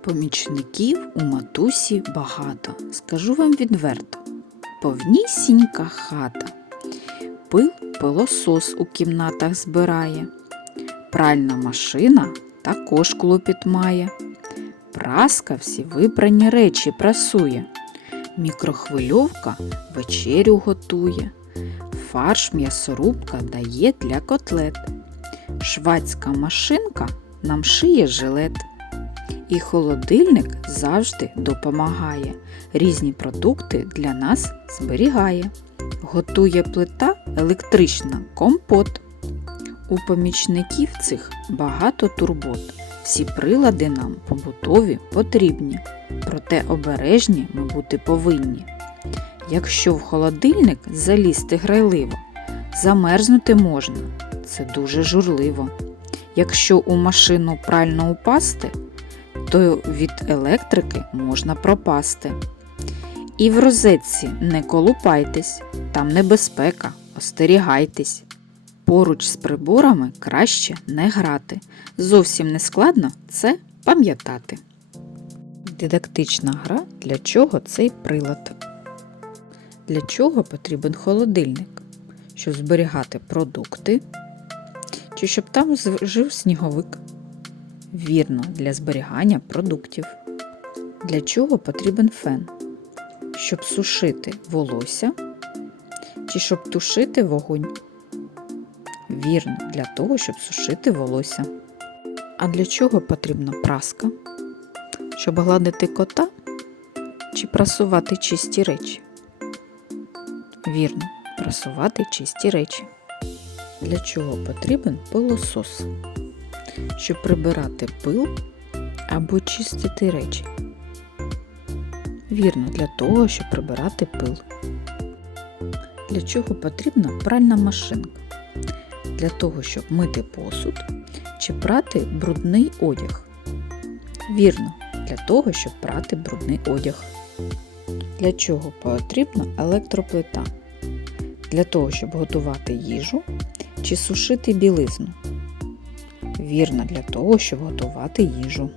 Помічників у матусі багато, скажу вам відверто. Повнісінька хата. Пил пилосос у кімнатах збирає. Пральна машина також клопіт має. Праска всі випрані речі прасує. Мікрохвильовка вечерю готує. Фарш м'ясорубка дає для котлет. Швацька машинка нам шиє жилет. І холодильник завжди допомагає. Різні продукти для нас зберігає. Готує плита електрична компот. У помічників цих багато турбот. Всі прилади нам побутові потрібні, проте обережні ми бути повинні. Якщо в холодильник залізти грайливо, замерзнути можна, це дуже журливо. Якщо у машину прально упасти, то від електрики можна пропасти. І в розетці не колупайтесь, там небезпека, остерігайтесь. Поруч з приборами краще не грати. Зовсім не складно це пам'ятати. Дидактична гра для чого цей прилад? Для чого потрібен холодильник? Щоб зберігати продукти, чи щоб там жив сніговик? Вірно, для зберігання продуктів. Для чого потрібен фен? Щоб сушити волосся, чи щоб тушити вогонь? Вірно, для того, щоб сушити волосся. А для чого потрібна праска? Щоб гладити кота чи прасувати чисті речі? Вірно, прасувати чисті речі. Для чого потрібен пилосос? Щоб прибирати пил або чистити речі. Вірно, для того, щоб прибирати пил. Для чого потрібна пральна машинка? Для того, щоб мити посуд чи прати брудний одяг. Вірно, для того, щоб прати брудний одяг. Для чого потрібна електроплита? Для того, щоб готувати їжу чи сушити білизну. Вірно, для того, щоб готувати їжу.